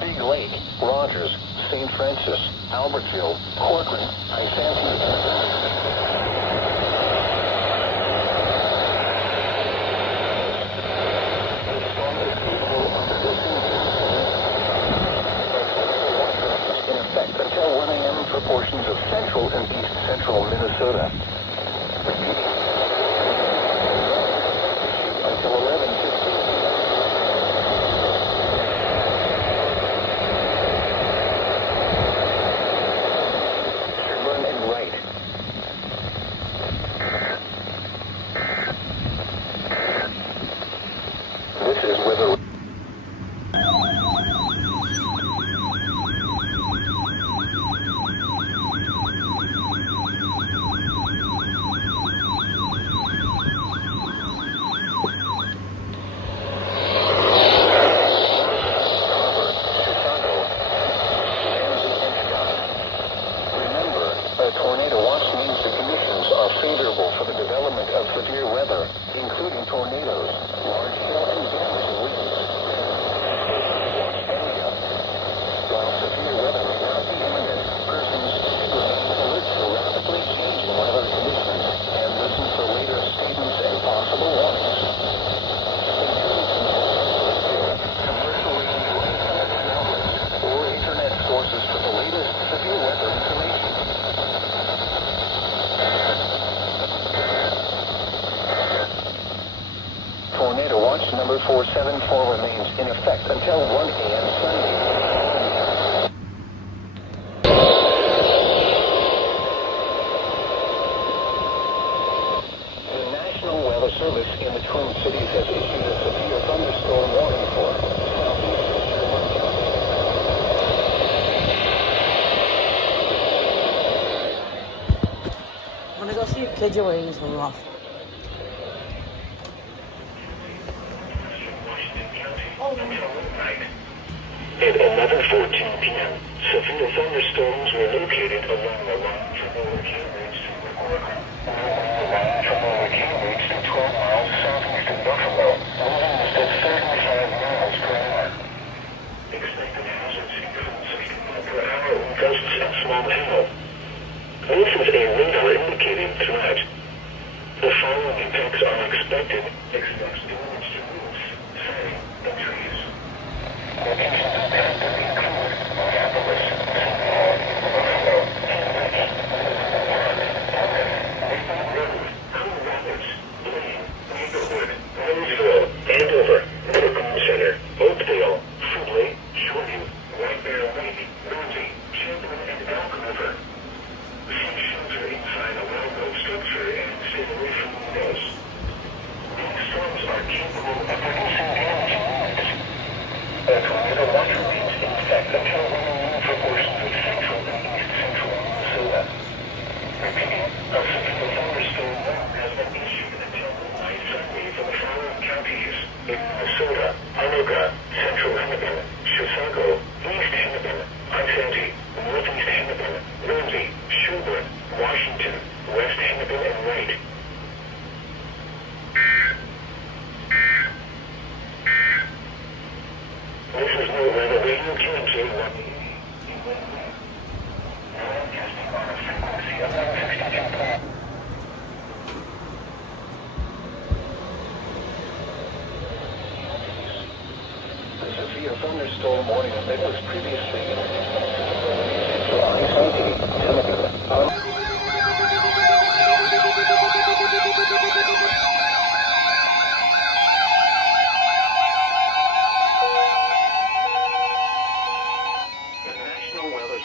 Big Lake, Rogers, St. Francis, Albertville, Corcoran, in effect until 1 a.m. for portions of central and east central Minnesota. Until 11:15. Turn and right. This is where the tornado watch means the conditions are favorable for the development of severe weather, including tornadoes, large hail and damaging winds. While severe weather may not be imminent, persons should remain alert to rapidly changing weather conditions and listen for later statements and possible warnings. Commercial radio outlets or internet sources for the latest severe weather information. Tornado watch number 474 remains in effect until 1 a.m. Sunday. The National Weather Service in the Twin Cities has issued a severe thunderstorm warning for southeastern Sherman County. I'm gonna go see if kids are wearing some off. At 11:14 p.m., severe thunderstorms were located along the line from Hurricane Ridge to Corcoran. The line from Hurricane Ridge to 12 miles southeast of Buffalo, winds at 35 miles per hour. Expected hazards include 60 miles per hour wind gusts and small hail. This is a radar indicating threat. The following impacts are expected. Expect damage to roofs, siding, and trees. Locations impacted include Minneapolis, St. Paul, Buffalo, Cambridge, Maple Road, Coon Rapids, Blaine, Maplewood, Roseville, Andover, Brooklyn Center, Oakdale, Findlay, Shoreview, White Bear Lake, Lindsay, Chamberlain, and Elk River. Seek shelter inside a well-built structure and stay away from windows. These storms are capable of producing damaging winds. A tornado watch remains in effect until 1 a.m. for portions of central and east central Minnesota. Repeating, a severe thunderstorm warning has been issued until midnight Sunday for the following counties in Minnesota: Anoka, Central Hennepin, Chisago, East Hennepin, Isanti, Northeast Hennepin, Ramsey, Sherburne, Washington, West Hennepin, and Wright. This is no weather radio KMJ 180. Broadcasting on a frequency of 162. The severe thunderstorm warning event was previously for Isanti, Hennepin.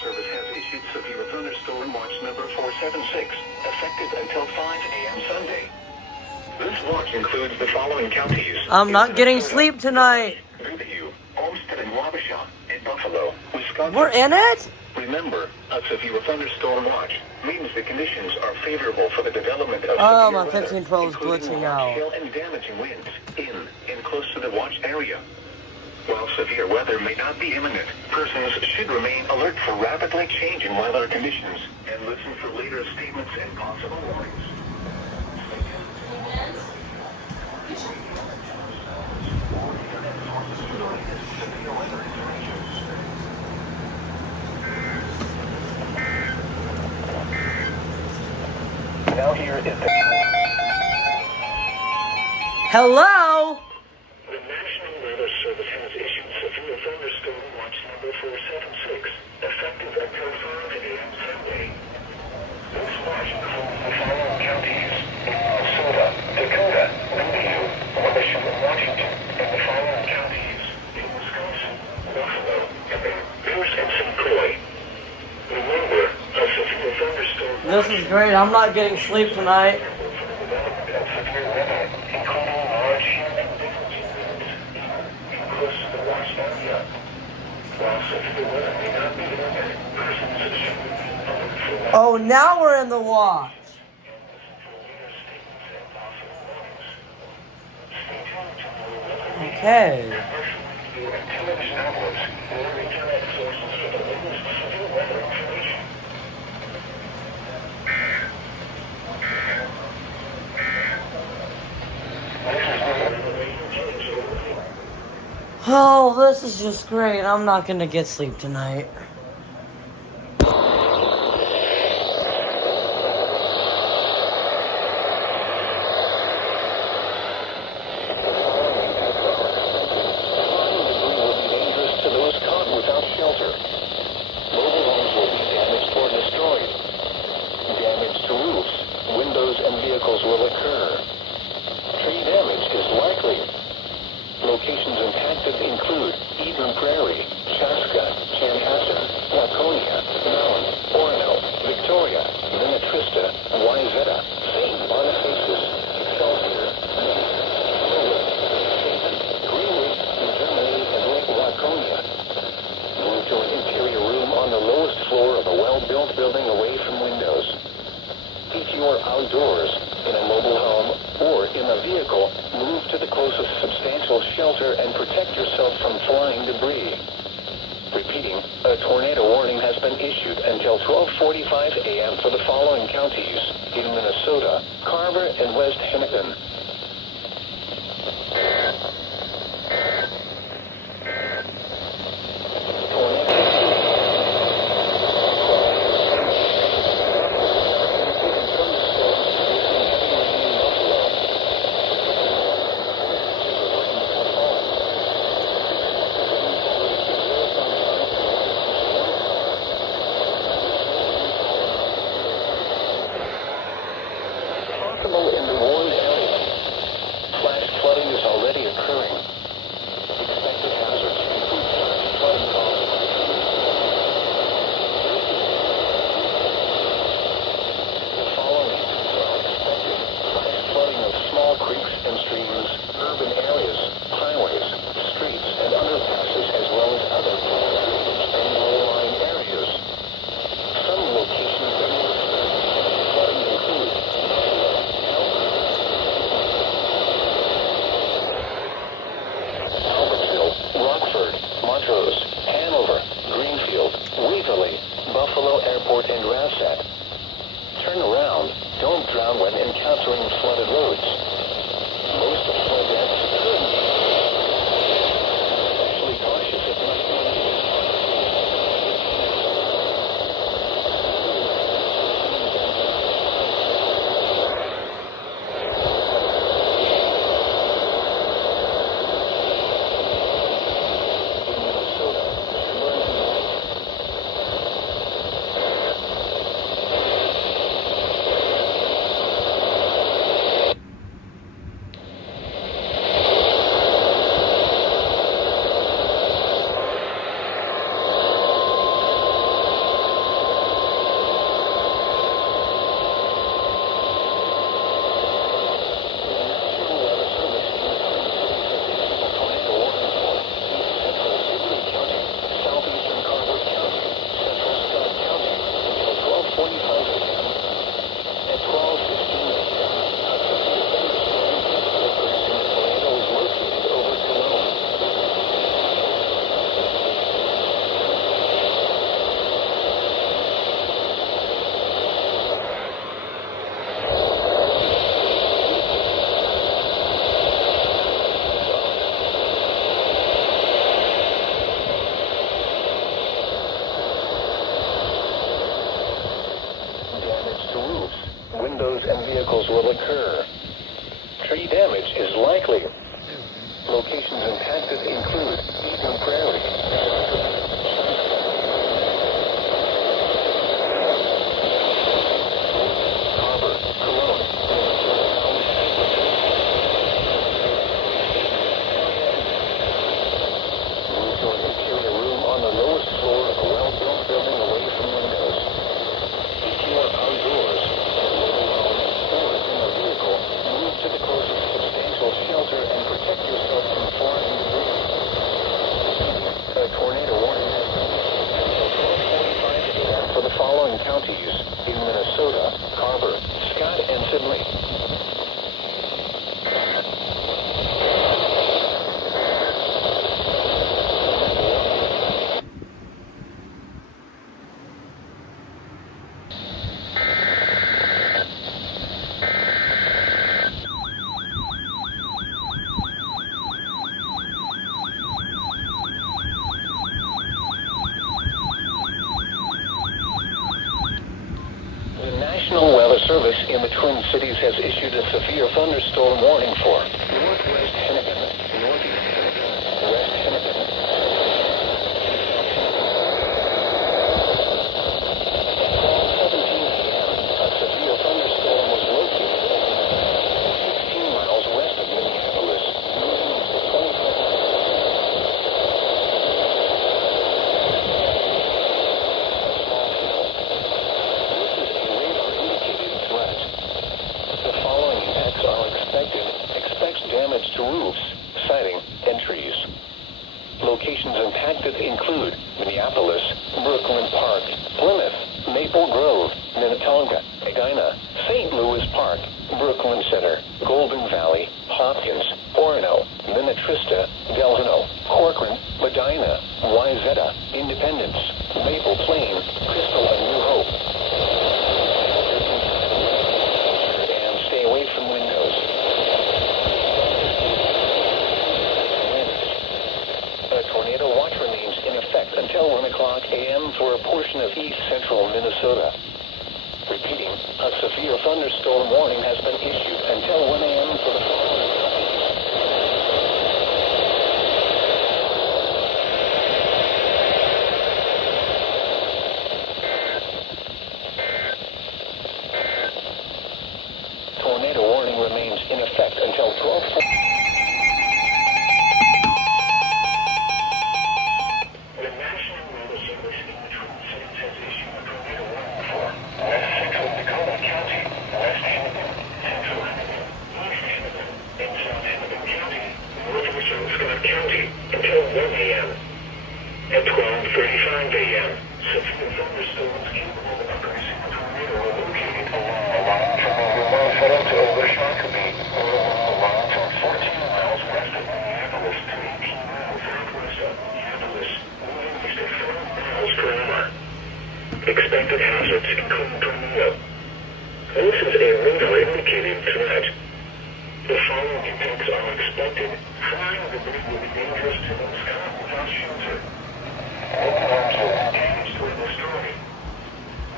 Service has issued severe thunderstorm watch number 476, effective until 5 a.m. Sunday. This watch includes the following counties. I'm not getting sleep tonight. Goodhue, Olmsted and Wabasha, and Buffalo, Wisconsin. We're in it? Remember, a severe thunderstorm watch means the conditions are favorable for the development of Oh, severe my weather, 15 Pro is including glitching large out. hail and damaging winds in and close to the watched area. While severe weather may not be imminent, persons should remain alert for rapidly changing weather conditions and listen for later statements and possible warnings. Now here is the... Hello? The National Weather Service has issued severe thunderstorm watch number 476, effective until 5 a.m. Sunday. This watch includes the following counties: Minnesota, Dakota, Goodhue, Wabasha, Washington, and the following counties in Wisconsin, Buffalo, Pierce, and St. Croix. Remember, a severe thunderstorm... This is great. I'm not getting sleep tonight. Oh, now we're in the watch. Okay. Oh, this is just great. I'm not gonna get sleep tonight. Locations impacted include Eden Prairie, Chaska, Chanhassen, Waconia, Mound, Orono, Victoria, Minnetrista, Wayzata, St. Bonifacius, Excelsior, Greenwich, Germany, and Lake Waconia. Move to an interior room on the lowest floor of a well-built building away from windows. If you are outdoors, in a mobile home, or in a vehicle, move to the closest substantial shelter and protect yourself from flying debris. Repeating, a tornado warning has been issued until 12:45 a.m. for the following counties in Minnesota: Carver and West Hennepin. In the warned area, flash flooding is already occurring. Expected hazards include flash flooding caused by the following are expected: flash flooding of small creeks and streams, urban areas, highways, streets, and underpasses, as well as other and low-lying areas. Some locations that flooding include Montrose, Hanover, Greenfield, Waverly, Buffalo Airport, and Rassat. Turn around. Don't drown when encountering flooded roads. Most flood deaths could be especially cautious if not. damage to roofs, windows, and vehicles will occur. Tree damage is likely. Locations impacted include Eden Prairie, Harbor, Cologne, move to an interior room on the lowest floor of a well-built building away from windows. If you are outdoors and live alone or in a vehicle, move to the closest substantial shelter and protect yourself from foreign debris. A tornado warning has been issued for the following counties in Minnesota: Carver, Scott, and Sibley. The National Weather Service in the Twin Cities has issued a severe thunderstorm warning for northwest Hennepin, northeast Hennepin, west Hennepin. 12:17 p.m., a severe thunderstorm was located 16 miles west of Minneapolis, moving east of 25 The following impacts are expected. Expects damage to roofs, siding, and trees. Locations impacted include Minneapolis, Brooklyn Park, Plymouth, Maple Grove, Minnetonka, Edina, St. Louis Park, Brooklyn Center, Golden Valley, Hopkins, Orono, Minnetrista, Delano, Corcoran, Medina, Wayzata, Independence, Maple Plain, Crystal, and New Hope. Stay away from windows. A tornado watch remains in effect until 1 o'clock a.m. for a portion of east central Minnesota. Repeating, a severe thunderstorm warning has been issued until 1 a.m. for the following tornado warning remains in effect until 12:40. The National Weather Service in the Twin Cities has issued a tornado warning for west central Dakota County, west Hennepin, central Hennepin, east Hennepin, and south Hennepin County, northwestern Scott County until 1 a.m. At 12:35 a.m., severe thunderstorms capable of producing a tornado are located along the line from Minnesota to over Shakopee, or along the line from 14 miles west of Minneapolis to 18 miles southwest of Minneapolis, moving east of 12 miles per hour. Expected hazards include tornado. This is a radar indicated threat. The following impacts are expected. Flying debris will be dangerous to those caught without shelter. All homes will be damaged or destroyed.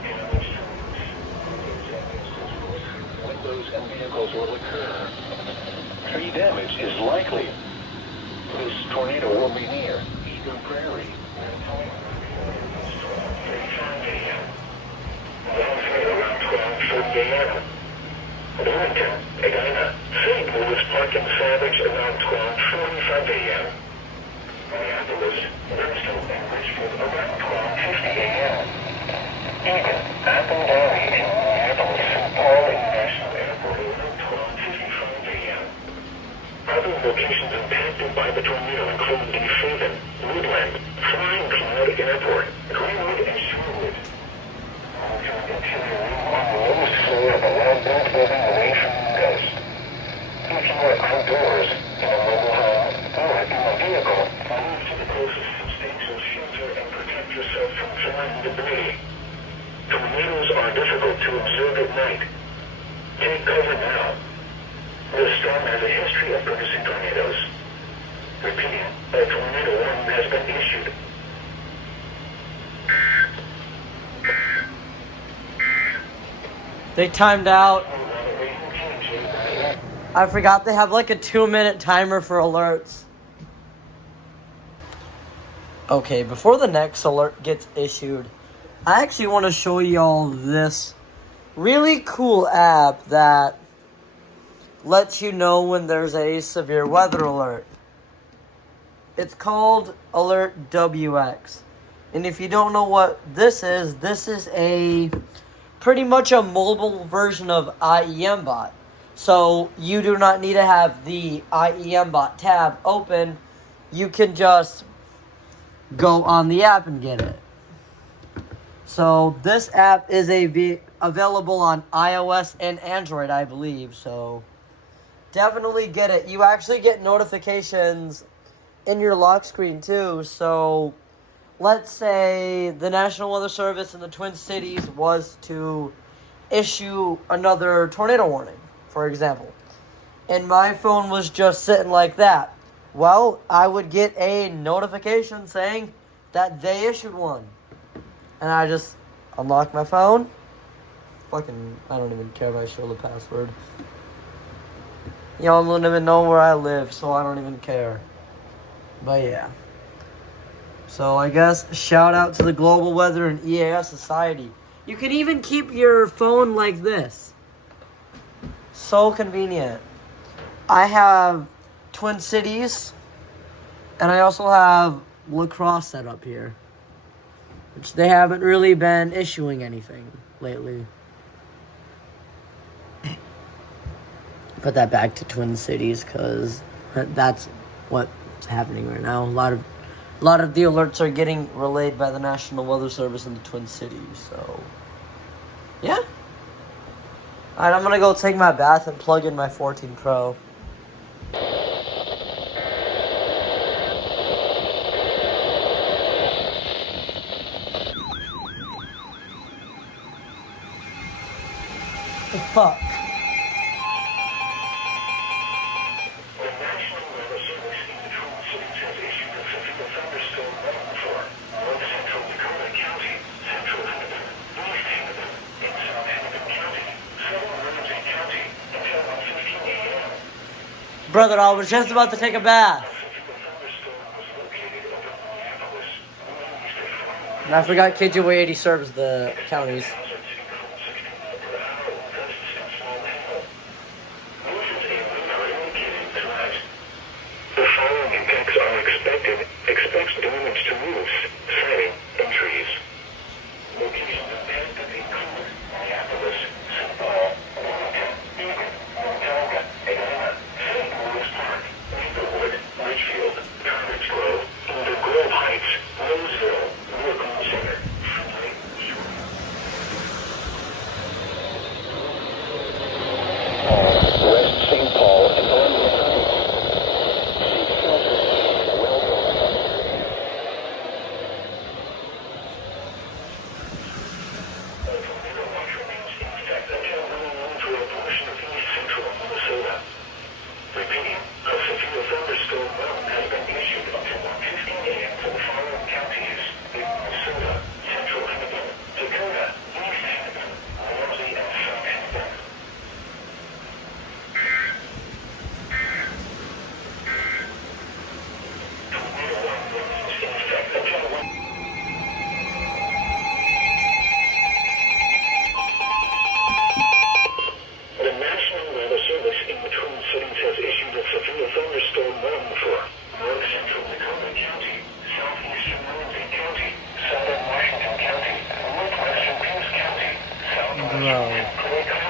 Damage to roofs, windows, and vehicles will occur. Tree damage is likely. This tornado will be near Eden Prairie. 35 a.m. Around 12:40 a.m. Bloomington, Edina, St. Louis Park, and Savage around 12:45 a.m. Minneapolis, Bristol, and Richfield around 12:50 a.m. Eden, Apple Valley, and Minneapolis, St. Paul International Airport around 12:55 a.m. Other locations impacted by the tornado include East Haven, Woodland, Flying Cloud Airport, Greenwood, and Sherwood. Move to an interior room on the lowest floor of a well-built building away from windows. If you are outdoors, in a mobile home, or in a vehicle, move to the closest substantial shelter and protect yourself from flying debris. Tornadoes are difficult to observe at night. Take cover now. The storm has a history of producing tornadoes. Repeating, a tornado warning has been issued. They timed out. I forgot they have like a 2-minute timer for alerts. Okay, before the next alert gets issued, I actually want to show y'all this really cool app that lets you know when there's a severe weather alert. It's called Alert WX. And if you don't know what this is a pretty much a mobile version of IEM bot. So you do not need to have the IEM bot tab open. You can just go on the app and get it. So this app is available on iOS and Android, I believe. So definitely get it. You actually get notifications in your lock screen too. So let's say the National Weather Service in the Twin Cities was to issue another tornado warning, for example, and my phone was just sitting like that. Well, I would get a notification saying that they issued one. And I just unlock my phone. Fucking, I don't even care if I show the password. Y'all don't even know where I live, so I don't even care. But yeah. So I guess shout out to the Global Weather and EAS Society. You can even keep your phone like this. So convenient. I have Twin Cities, and I also have La Crosse set up here, which they haven't really been issuing anything lately. Put that back to Twin Cities because that's what's happening right now. A lot of the alerts are getting relayed by the National Weather Service in the Twin Cities. So, yeah. Alright, I'm gonna go take my bath and plug in my 14 Pro. Fuck. The National Weather Service in the Twin Cities has issued a severe thunderstorm warning for North Central Dakota County, Central Hennepin, East Hennepin, and South Hennepin County, Southern Ramsey County, until 1:15 a.m. Brother, I was just about to take a bath. A severe thunderstorm was located over Minneapolis, northeast of And I forgot KJ 80 serves the counties. The following impacts are expected. Expect damage to roofs, siding, and trees. Locations impacted include Minneapolis, St. Paul, Wilmington, Beacon, Montauk, Atlanta, St. Louis Park, Maplewood, Ridgefield, Carnage Grove, Indian Grove Heights, Roseville, Raccoon Center, Friendly, West St. Paul, and Columbia. Repeating, a severe thunderstorm warning has been issued until 1:15 a.m. for the following counties in Minnesota, Central Hennepin, Dakota, East Hennepin, Ramsey, and South Hennepin. Tornado warnings in effect until 1. The National Weather Service in the Twin Cities has issued a severe thunderstorm warning for North Central Dakota County, Southeastern Ramsey County, Southern Washington County, Northwestern Pierce County, Southwestern Clay County.